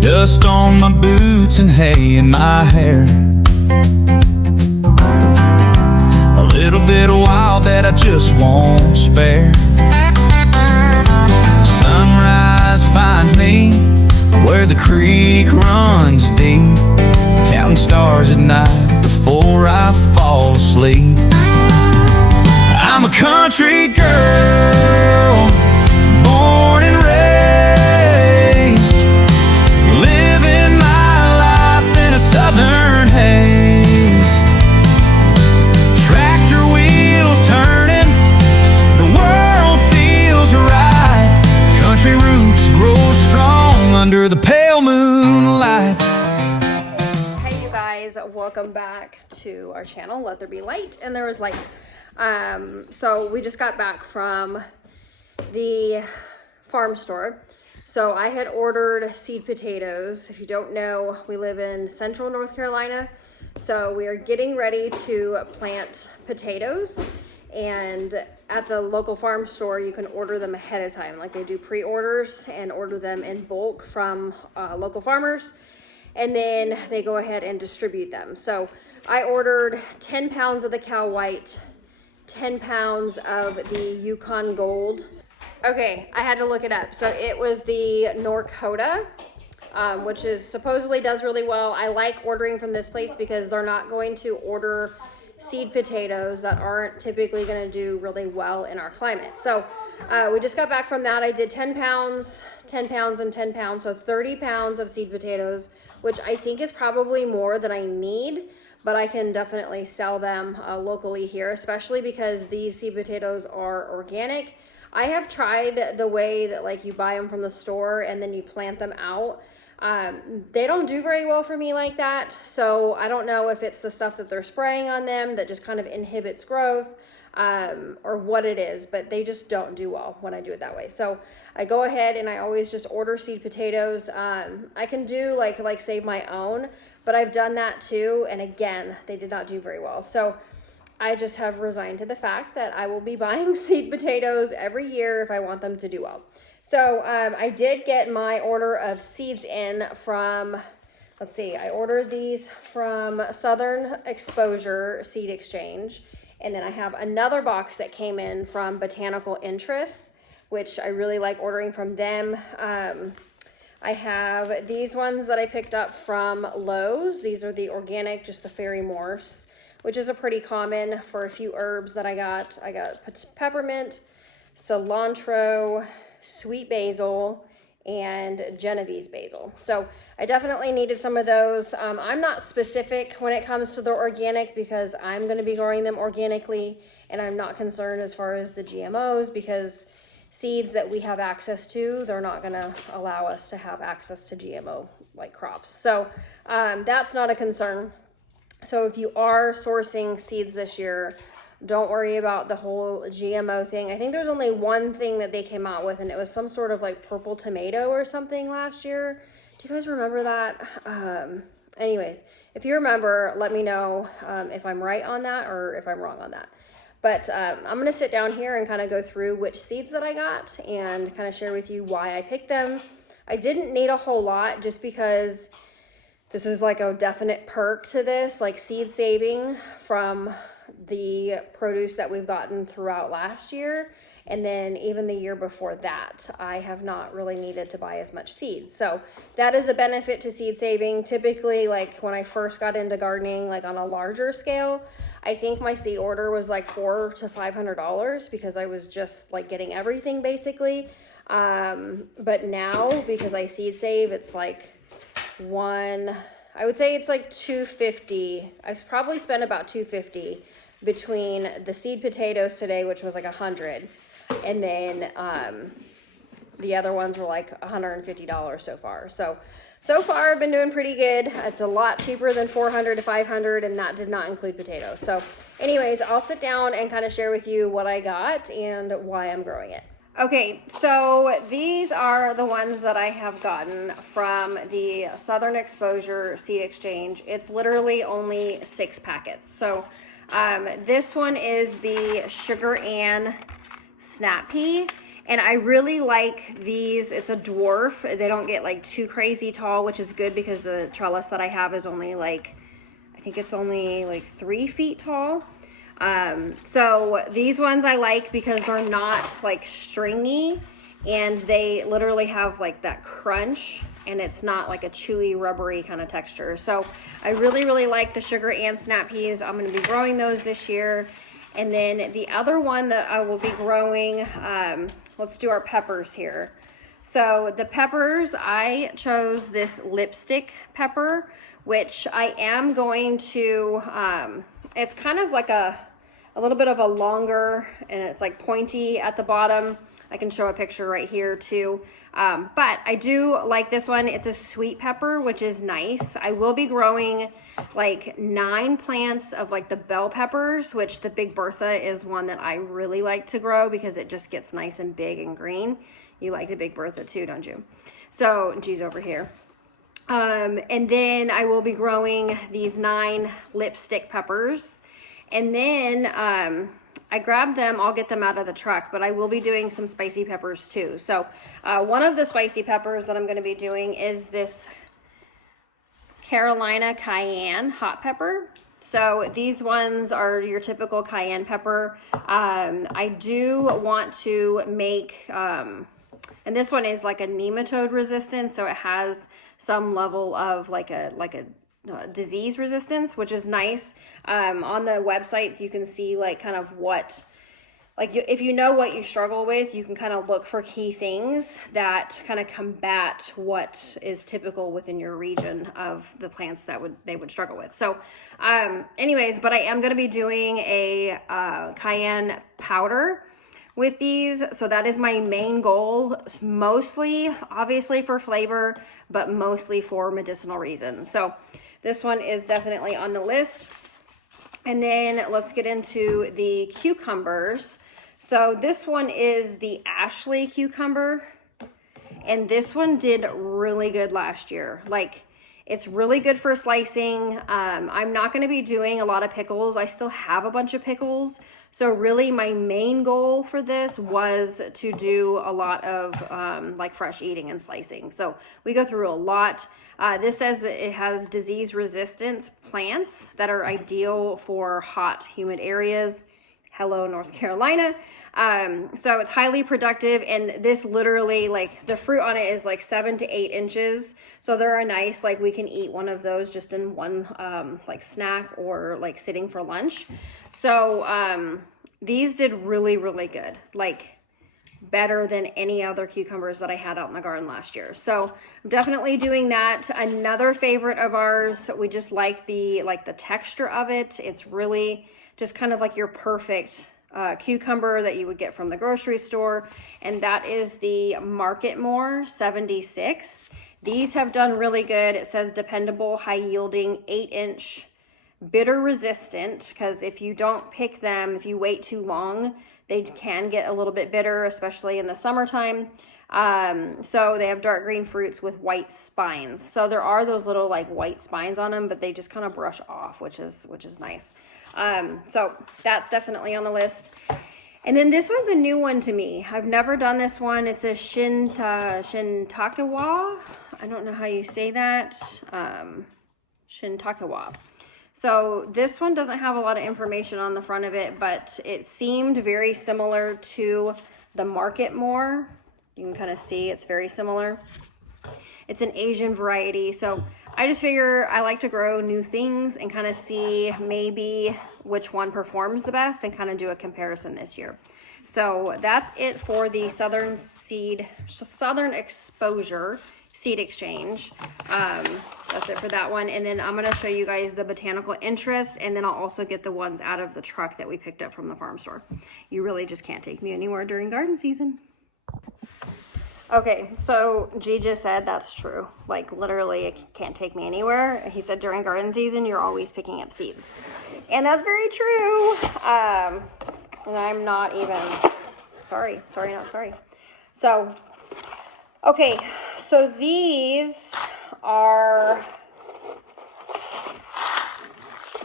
Dust on my boots and hay in my hair. A little bit of wild that I just won't spare. Sunrise finds me where the creek runs deep, counting stars at night before I fall asleep. I'm a country girl, born and raised, living my life in a southern haze. Tractor wheels turning, the world feels right. Country roots grow strong under the pale moonlight. Hey you guys, welcome back to our channel. Let there be light, and there was light. So we just got back from the farm store. So I had ordered seed potatoes. If you don't know, we live in central North Carolina. So we are getting ready to plant potatoes, and at the local farm store, you can order them ahead of time. Like they do pre-orders and order them in bulk from local farmers, and then they go ahead and distribute them. So I ordered 10 pounds of the cow white, 10 pounds of the Yukon Gold. Okay, I had to look it up. So it was the Norcota, which is supposedly does really well. I like ordering from this place because they're not going to order seed potatoes that aren't typically going to do really well in our climate. So we just got back from that. I did 10 pounds, 10 pounds, and 10 pounds. So 30 pounds of seed potatoes, which I think is probably more than I need, but I can definitely sell them locally here, especially because these seed potatoes are organic. I have tried the way that like you buy them from the store and then you plant them out. They don't do very well for me like that. So I don't know if it's the stuff that they're spraying on them that just kind of inhibits growth, or what it is, but they just don't do well when I do it that way. So I go ahead and I always just order seed potatoes. I can do like save my own, but I've done that too. And again, they did not do very well. So I just have resigned to the fact that I will be buying seed potatoes every year if I want them to do well. So I did get my order of seeds in from, let's see, I ordered these from Southern Exposure Seed Exchange. And then I have another box that came in from Botanical Interests, which I really like ordering from them. I have these ones that I picked up from Lowe's. These are the organic, just the fairy morse, which is a pretty common for a few herbs that I got. I got peppermint, cilantro, sweet basil, and Genovese basil. So I definitely needed some of those. I'm not specific when it comes to the organic because I'm going to be growing them organically, and I'm not concerned as far as the GMOs because seeds that we have access to, they're not going to allow us to have access to GMO like crops. So that's not a concern. So if you are sourcing seeds this year, don't worry about the whole GMO thing. I think there's only one thing that they came out with, and it was some sort of like purple tomato or something last year. Do you guys remember that? Anyways, if you remember, let me know if I'm right on that or if I'm wrong on that. But I'm going to sit down here and kind of go through which seeds that I got and kind of share with you why I picked them. I didn't need a whole lot just because this is like a definite perk to this, like seed saving from the produce that we've gotten throughout last year. And then even the year before that, I have not really needed to buy as much seeds. So that is a benefit to seed saving. Typically, like when I first got into gardening, like on a larger scale, I think my seed order was like $400 to $500 because I was just like getting everything basically. But now because I seed save, it's like I would say it's like $250. I've probably spent about $250 between the seed potatoes today, which was like $100, and then the other ones were like $150 so far. So far I've been doing pretty good. It's a lot cheaper than $400 to $500, and that did not include potatoes. So anyways, I'll sit down and kind of share with you what I got and why I'm growing it. Okay, so these are the ones that I have gotten from the Southern Exposure Seed Exchange. It's literally only 6 packets. So this one is the Sugar Ann Snap Pea, And I really like these. It's a dwarf. They don't get like too crazy tall, which is good because the trellis that I have is only like, I think it's only like 3 feet tall. So these ones I like because they're not like stringy, and they literally have like that crunch, and it's not like a chewy, rubbery kind of texture. So I really, really like the sugar and snap peas. I'm going to be growing those this year. And then the other one that I will be growing, let's do our peppers here. So the peppers, I chose this lipstick pepper, which I am going to, it's kind of like a little bit of a longer, and it's like pointy at the bottom. I can show a picture right here too. But I do like this one. It's a sweet pepper, which is nice. I will be growing like 9 plants of like the bell peppers, which the Big Bertha is one that I really like to grow because it just gets nice and big and green. You like the Big Bertha too, don't you? So, geez, over here. And then I will be growing these 9 lipstick peppers. And then I grabbed them, I'll get them out of the truck, but I will be doing some spicy peppers too. So one of the spicy peppers that I'm going to be doing is this Carolina cayenne hot pepper. So these ones are your typical cayenne pepper. I do want to make, and this one is like a nematode resistant, so it has some level of like a disease resistance, which is nice. On the websites, you can see like kind of what, like if you know what you struggle with, you can kind of look for key things that kind of combat what is typical within your region of the plants that they would struggle with. So anyways, but I am going to be doing a cayenne powder with these. So that is my main goal, mostly obviously for flavor, but mostly for medicinal reasons. So this one is definitely on the list. And then let's get into the cucumbers. So this one is the Ashley cucumber, and this one did really good last year. Like, it's really good for slicing. I'm not going to be doing a lot of pickles. I still have a bunch of pickles. So really my main goal for this was to do a lot of like fresh eating and slicing. So we go through a lot. This says that it has disease resistant plants that are ideal for hot, humid areas. Hello, North Carolina. So it's highly productive, and this literally, like, the fruit on it is like 7 to 8 inches. So they're a nice, like, we can eat one of those just in one like snack or like sitting for lunch. So these did really, really good, like better than any other cucumbers that I had out in the garden last year. So I'm definitely doing that. Another favorite of ours, we just like the texture of it. It's really just kind of like your perfect cucumber that you would get from the grocery store, and that is the Marketmore 76. These have done really good. It says dependable, high yielding, 8-inch, bitter resistant, because if you don't pick them, if you wait too long, they can get a little bit bitter, especially in the summertime. So they have dark green fruits with white spines. So there are those little like white spines on them, but they just kind of brush off, which is nice. So that's definitely on the list. And then this one's a new one to me. I've never done this one. It's a Shintakewa. I don't know how you say that. Shintakewa. So this one doesn't have a lot of information on the front of it, but it seemed very similar to the Marketmore. You can kind of see it's very similar. It's an Asian variety. So I just figure I like to grow new things and kind of see maybe which one performs the best and kind of do a comparison this year. So that's it for the Southern Exposure Seed Exchange. That's it for that one. And then I'm going to show you guys the botanical interest, and then I'll also get the ones out of the truck that we picked up from the farm store. You really just can't take me anywhere during garden season. Okay, so G just said that's true. Like, literally, it can't take me anywhere. He said during garden season, you're always picking up seeds. And that's very true. And I'm not even, sorry, not sorry. So, okay, so these are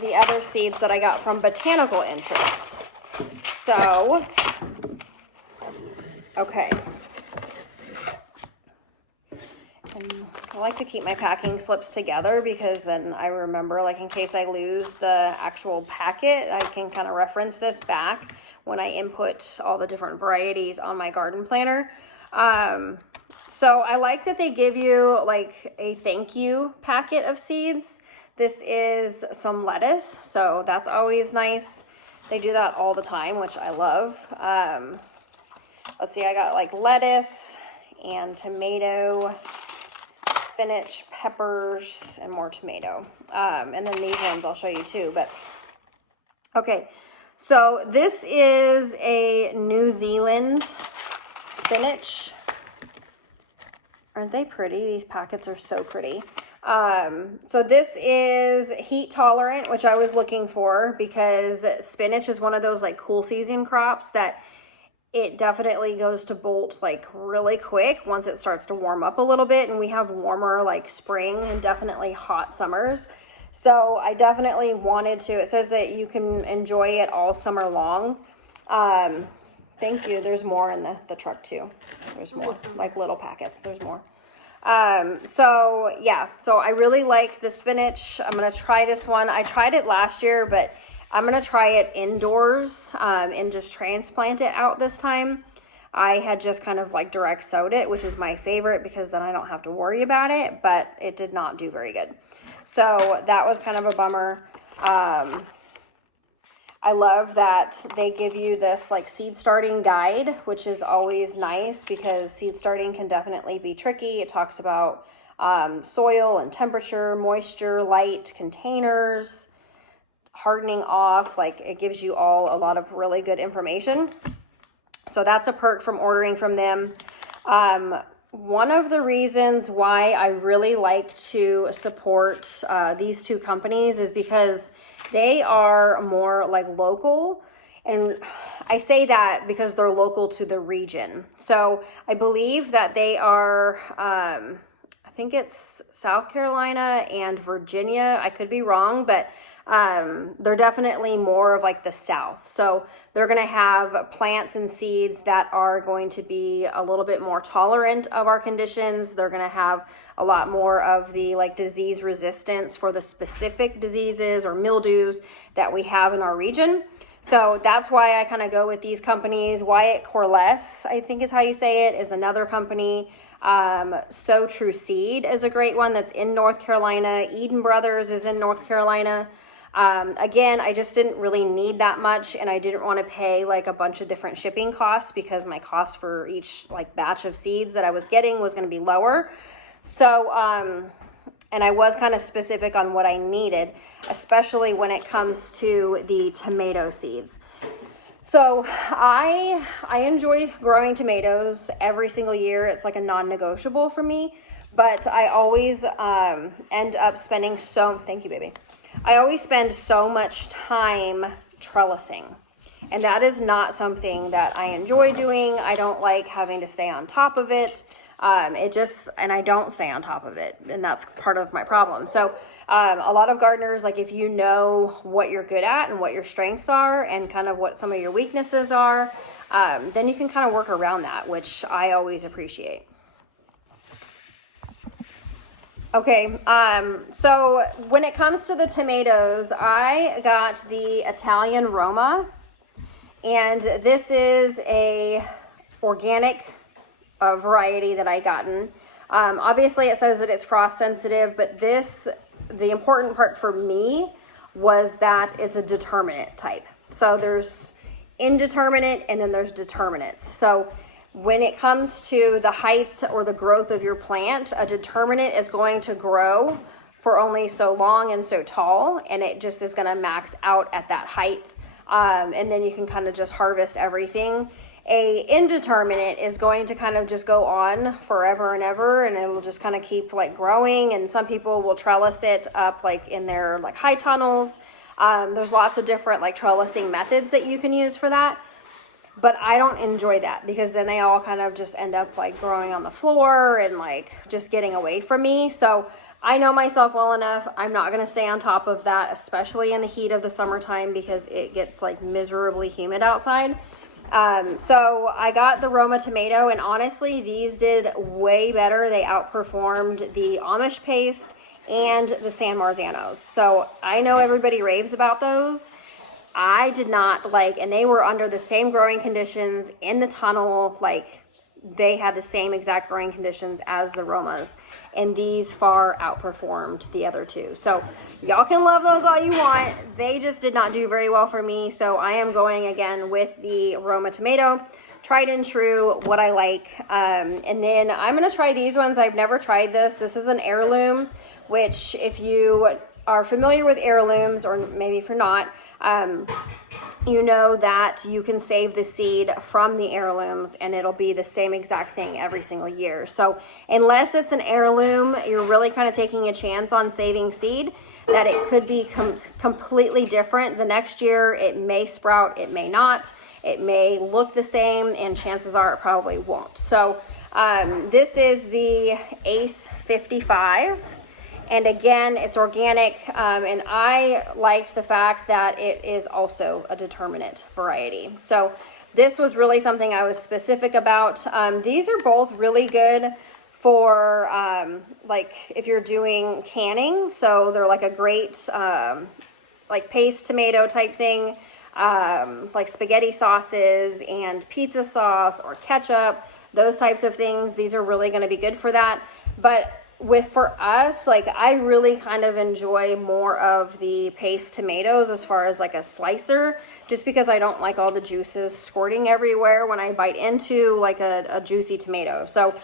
the other seeds that I got from botanical interest. So Okay. And I like to keep my packing slips together because then I remember, like in case I lose the actual packet, I can kind of reference this back when I input all the different varieties on my garden planner. So I like that they give you like a thank you packet of seeds. This is some lettuce, so that's always nice. They do that all the time, which I love. Let's see, I got like lettuce and tomato, spinach, peppers, and more tomato. And then these ones I'll show you too, but okay. So this is a New Zealand spinach. Aren't they pretty? These packets are so pretty. So this is heat tolerant, which I was looking for because spinach is one of those like cool season crops that it definitely goes to bolt like really quick once it starts to warm up a little bit, and we have warmer like spring and definitely hot summers. So I definitely wanted to, it says that you can enjoy it all summer long. Thank you. There's more in the truck too. There's more, like little packets. There's more. So yeah, so I really like the spinach. I'm going to try this one. I tried it last year, but I'm going to try it indoors, and just transplant it out this time. I had just kind of like direct sowed it, which is my favorite because then I don't have to worry about it, but it did not do very good. So that was kind of a bummer. I love that they give you this like seed starting guide, which is always nice because seed starting can definitely be tricky. It talks about soil and temperature, moisture, light, containers, hardening off. Like it gives you all a lot of really good information. So that's a perk from ordering from them. One of the reasons why I really like to support these two companies is because they are more like local. And I say that because they're local to the region. So I believe that they are, I think it's South Carolina and Virginia. I could be wrong, but they're definitely more of like the South. So they're going to have plants and seeds that are going to be a little bit more tolerant of our conditions. They're going to have a lot more of the like disease resistance for the specific diseases or mildews that we have in our region. So that's why I kind of go with these companies. Wyatt Corliss, I think is how you say it, is another company. So True Seed is a great one that's in North Carolina. Eden Brothers is in North Carolina. Again, I just didn't really need that much, and I didn't want to pay like a bunch of different shipping costs because my cost for each like batch of seeds that I was getting was going to be lower. So, and I was kind of specific on what I needed, especially when it comes to the tomato seeds. So I enjoy growing tomatoes every single year. It's like a non-negotiable for me, but I always end up spending thank you, baby. I always spend so much time trellising, and that is not something that I enjoy doing. I don't like having to stay on top of it. And I don't stay on top of it, and that's part of my problem. So a lot of gardeners, like if you know what you're good at and what your strengths are and kind of what some of your weaknesses are, then you can kind of work around that, which I always appreciate. Okay, so when it comes to the tomatoes, I got the Italian Roma, and this is a organic variety that I gotten. Obviously it says that it's frost sensitive, but the important part for me was that it's a determinate type. So there's indeterminate and then there's determinates. So when it comes to the height or the growth of your plant, a determinate is going to grow for only so long and so tall, and it just is going to max out at that height. And then you can kind of just harvest everything. A indeterminate is going to kind of just go on forever and ever, and it will just kind of keep like growing. And some people will trellis it up like in their like high tunnels. There's lots of different like trellising methods that you can use for that. But I don't enjoy that because then they all kind of just end up like growing on the floor and like just getting away from me. So I know myself well enough. I'm not going to stay on top of that, especially in the heat of the summertime because it gets like miserably humid outside. So I got the Roma tomato, and honestly, these did way better. They outperformed the Amish paste and the San Marzanos. So I know everybody raves about those. I did not like, and they were under the same growing conditions in the tunnel, like they had the same exact growing conditions as the Romas, and these far outperformed the other two. So y'all can love those all you want. They just did not do very well for me. So I am going again with the Roma tomato, tried and true, what I like. And then I'm going to try these ones. I've never tried this. This is an heirloom, which if you are familiar with heirlooms, or maybe if you're not, you know that you can save the seed from the heirlooms and it'll be the same exact thing every single year. So unless it's an heirloom, you're really kind of taking a chance on saving seed, that it could be completely different the next year. It may sprout, it may not, it may look the same, and chances are it probably won't. So this is the Ace 55. And again, it's organic, and I liked the fact that it is also a determinate variety. So this was really something I was specific about. These are both really good for like if you're doing canning. So they're like a great like paste tomato type thing, like spaghetti sauces and pizza sauce or ketchup, those types of things. These are really going to be good for that. But for us, like I really kind of enjoy more of the paste tomatoes as far as like a slicer, just because I don't like all the juices squirting everywhere when I bite into like a juicy tomato. So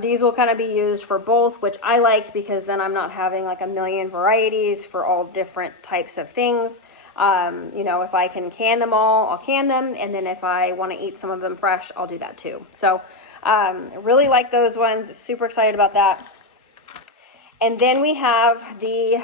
these will kind of be used for both, which I like, because then I'm not having like a million varieties for all different types of things. You know, if I can can them all, I'll can them, and then if I want to eat some of them fresh, I'll do that too. So really like those ones, super excited about that. And then we have the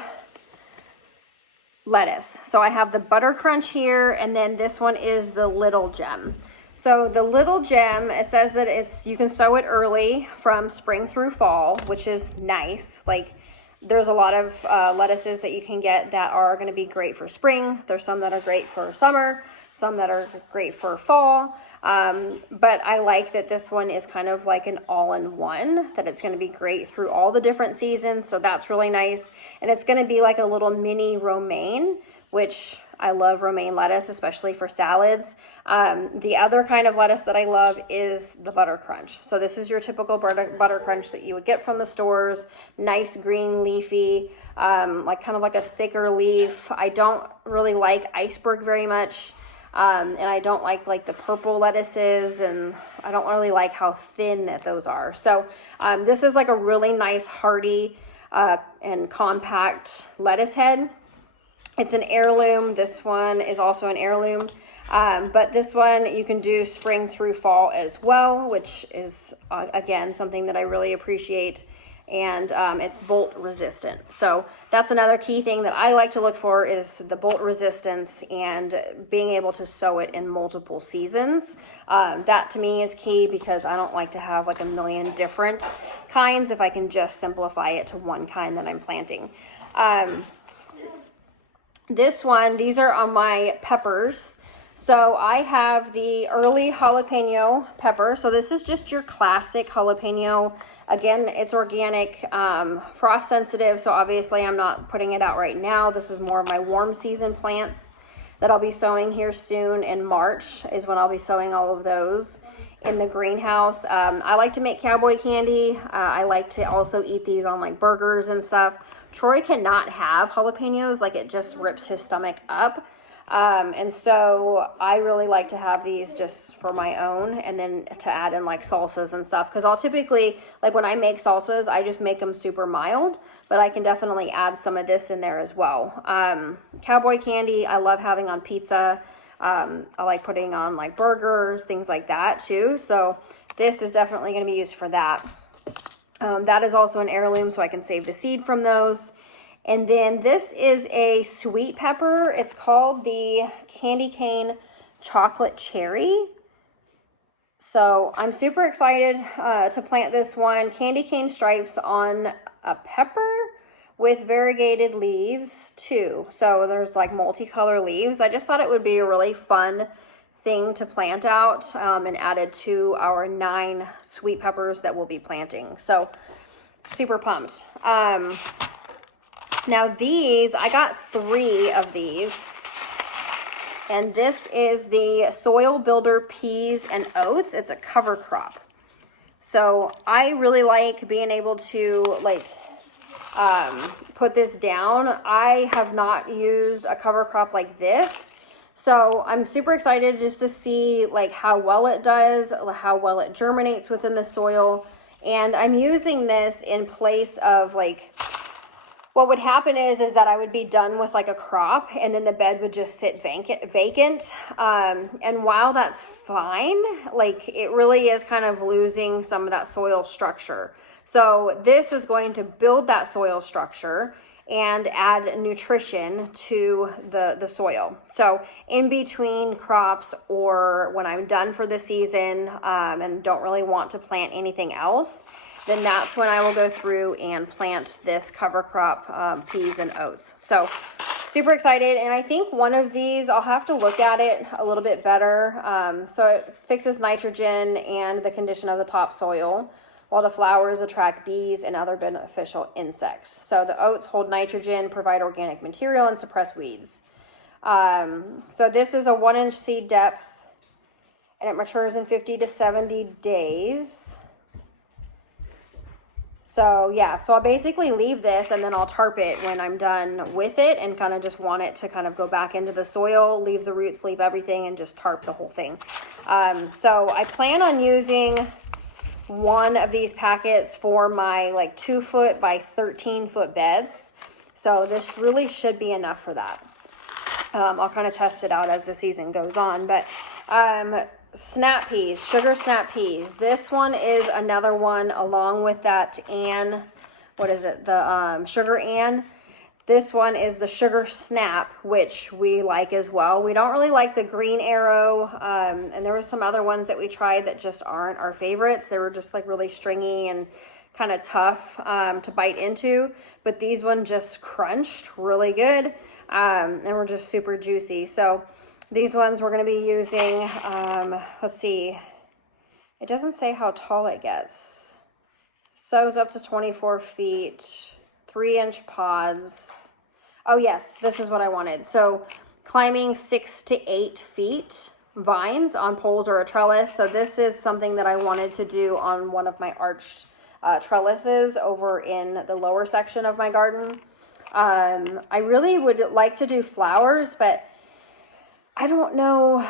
lettuce. So I have the butter crunch here, and then this one is the little gem. So the little gem, it says that you can sow it early from spring through fall, which is nice. Like there's a lot of lettuces that you can get that are going to be great for spring. There's some that are great for summer, some that are great for fall. But I like that this one is kind of like an all-in-one, that it's going to be great through all the different seasons. So that's really nice. And it's going to be like a little mini romaine, which I love romaine lettuce, especially for salads. The other kind of lettuce that I love is the butter crunch. So this is your typical butter crunch that you would get from the stores. Nice green leafy, like kind of like a thicker leaf. I don't really like iceberg very much. And I don't like the purple lettuces, and I don't really like how thin that those are. So this is like a really nice hearty and compact lettuce head. It's an heirloom. This one is also an heirloom. But this one you can do spring through fall as well, which is again something that I really appreciate. And it's bolt resistant. So that's another key thing that I like to look for, is the bolt resistance and being able to sow it in multiple seasons. That to me is key, because I don't like to have like a million different kinds if I can just simplify it to one kind that I'm planting. These are on my peppers. So I have the early jalapeno pepper. So this is just your classic jalapeno. Again, it's organic, frost sensitive. So obviously I'm not putting it out right now. This is more of my warm season plants that I'll be sowing here soon. In March is when I'll be sowing all of those in the greenhouse. I like to make cowboy candy. I like to also eat these on like burgers and stuff. Troy cannot have jalapenos. Like it just rips his stomach up. And so I really like to have these just for my own, and then to add in like salsas and stuff. Cause I'll typically, like when I make salsas, I just make them super mild, but I can definitely add some of this in there as well. Cowboy candy, I love having on pizza. I like putting on like burgers, things like that too. So this is definitely going to be used for that. That is also an heirloom, so I can save the seed from those. And then this is a sweet pepper. It's called the candy cane chocolate cherry. So I'm super excited to plant this one. Candy cane stripes on a pepper with variegated leaves too. So there's like multicolor leaves. I just thought it would be a really fun thing to plant out, and added to our 9 sweet peppers that we'll be planting. So super pumped. Now these, I got 3 of these, and this is the Soil Builder Peas and Oats. It's a cover crop. So I really like being able to like put this down. I have not used a cover crop like this. So I'm super excited just to see like how well it does, how well it germinates within the soil. And I'm using this in place of like, what would happen is that I would be done with like a crop and then the bed would just sit vacant. And while that's fine, like it really is kind of losing some of that soil structure. So this is going to build that soil structure and add nutrition to the soil. So in between crops, or when I'm done for the season and don't really want to plant anything else, then that's when I will go through and plant this cover crop, peas and oats. So super excited. And I think one of these, I'll have to look at it a little bit better. So it fixes nitrogen and the condition of the topsoil, while the flowers attract bees and other beneficial insects. So the oats hold nitrogen, provide organic material, and suppress weeds. So this is a 1-inch seed depth, and it matures in 50 to 70 days. So yeah, so I'll basically leave this and then I'll tarp it when I'm done with it, and kind of just want it to kind of go back into the soil, leave the roots, leave everything, and just tarp the whole thing. So I plan on using one of these packets for my like 2-foot by 13-foot beds. So this really should be enough for that. I'll kind of test it out as the season goes on, but snap peas, sugar snap peas. This one is another one along with that what is it? The sugar Ann. This one is the sugar snap, which we like as well. We don't really like the green arrow, and there were some other ones that we tried that just aren't our favorites. They were just like really stringy and kind of tough to bite into, but these ones just crunched really good, and were just super juicy. So these ones we're going to be using, let's see, it doesn't say how tall it gets. Sows up to 24 feet, 3-inch pods. Oh yes, this is what I wanted. So climbing 6 to 8 feet, vines on poles or a trellis. So this is something that I wanted to do on one of my arched trellises over in the lower section of my garden. I really would like to do flowers, but I don't know.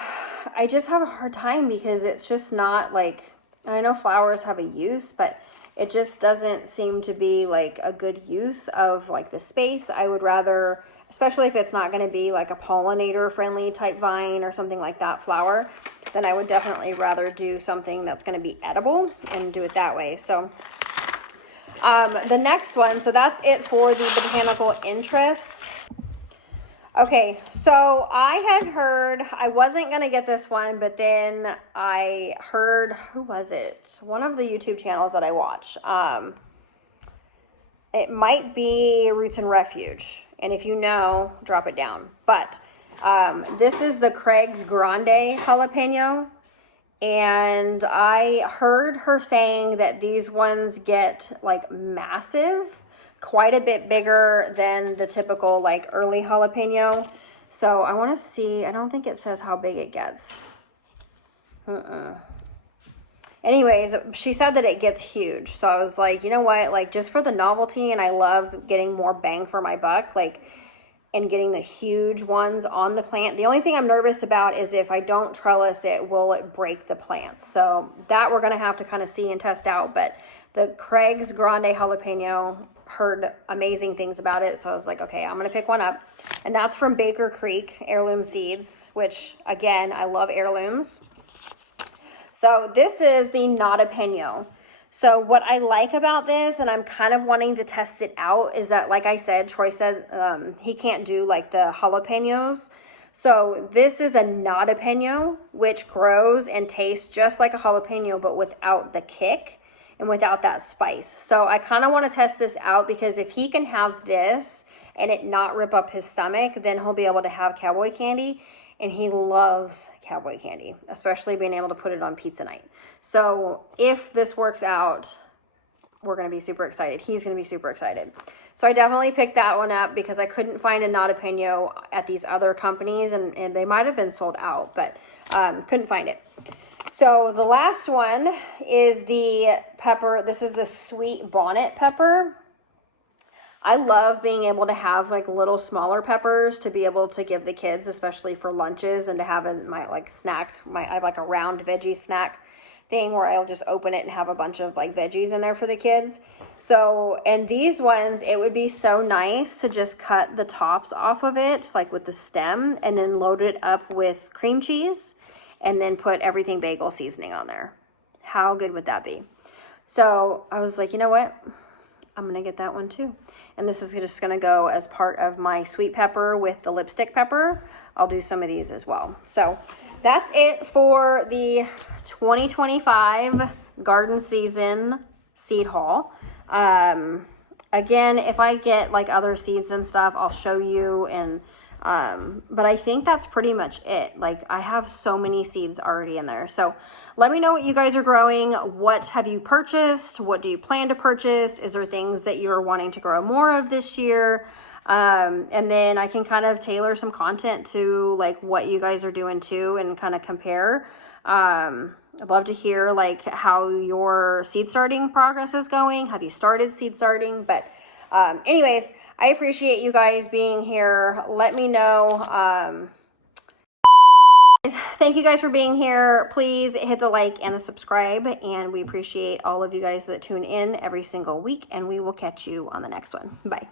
I just have a hard time because it's just not like, I know flowers have a use, but it just doesn't seem to be like a good use of like the space. I would rather, especially if it's not going to be like a pollinator friendly type vine or something like that flower, then I would definitely rather do something that's going to be edible and do it that way. So the next one, so that's it for the botanical interests. Okay, so I had heard, I wasn't going to get this one, but then I heard, who was it? One of the YouTube channels that I watch. It might be Roots and Refuge. And if you know, drop it down. But this is the Craig's Grande jalapeno. And I heard her saying that these ones get like massive, quite a bit bigger than the typical like early jalapeno. So I want to see, I don't think it says how big it gets. Anyways, she said that it gets huge. So I was like, you know what, like just for the novelty, and I love getting more bang for my buck, like, and getting the huge ones on the plant. The only thing I'm nervous about is if I don't trellis it, will it break the plants? So that we're gonna have to kind of see and test out. But the Craig's Grande jalapeno, heard amazing things about it, so I was like, okay, I'm gonna pick one up. And that's from Baker Creek Heirloom Seeds, which again, I love heirlooms. So this is the Nata Peno. So what I like about this, and I'm kind of wanting to test it out, is that, like I said, Troy said he can't do like the jalapenos. So this is a Nata Peno, which grows and tastes just like a jalapeno, but without the kick and without that spice. So I kind of want to test this out, because if he can have this and it not rip up his stomach, then he'll be able to have cowboy candy. and he loves cowboy candy, especially being able to put it on pizza night. So if this works out, we're going to be super excited. He's going to be super excited. So I definitely picked that one up because I couldn't find a Nata Pino at these other companies, and they might have been sold out, but couldn't find it. So the last one is the pepper. This is the sweet bonnet pepper. I love being able to have like little smaller peppers to be able to give the kids, especially for lunches, and to have in my like snack. I have like a round veggie snack thing where I'll just open it and have a bunch of like veggies in there for the kids. So, and these ones, it would be so nice to just cut the tops off of it, like with the stem, and then load it up with cream cheese, and then put everything bagel seasoning on there. How good would that be? So I was like, you know what? I'm going to get that one too. And this is just going to go as part of my sweet pepper with the lipstick pepper. I'll do some of these as well. So that's it for the 2025 garden season seed haul. Again, if I get like other seeds and stuff, I'll show you. And but I think that's pretty much it. Like, I have so many seeds already in there. So let me know what you guys are growing. What have you purchased? What do you plan to purchase? Is there things that you're wanting to grow more of this year? And then I can kind of tailor some content to like what you guys are doing too, and kind of compare. I'd love to hear like how your seed starting progress is going. Have you started seed starting? But anyways, I appreciate you guys being here. Let me know. Thank you guys for being here. Please hit the like and the subscribe, and we appreciate all of you guys that tune in every single week, and we will catch you on the next one. Bye.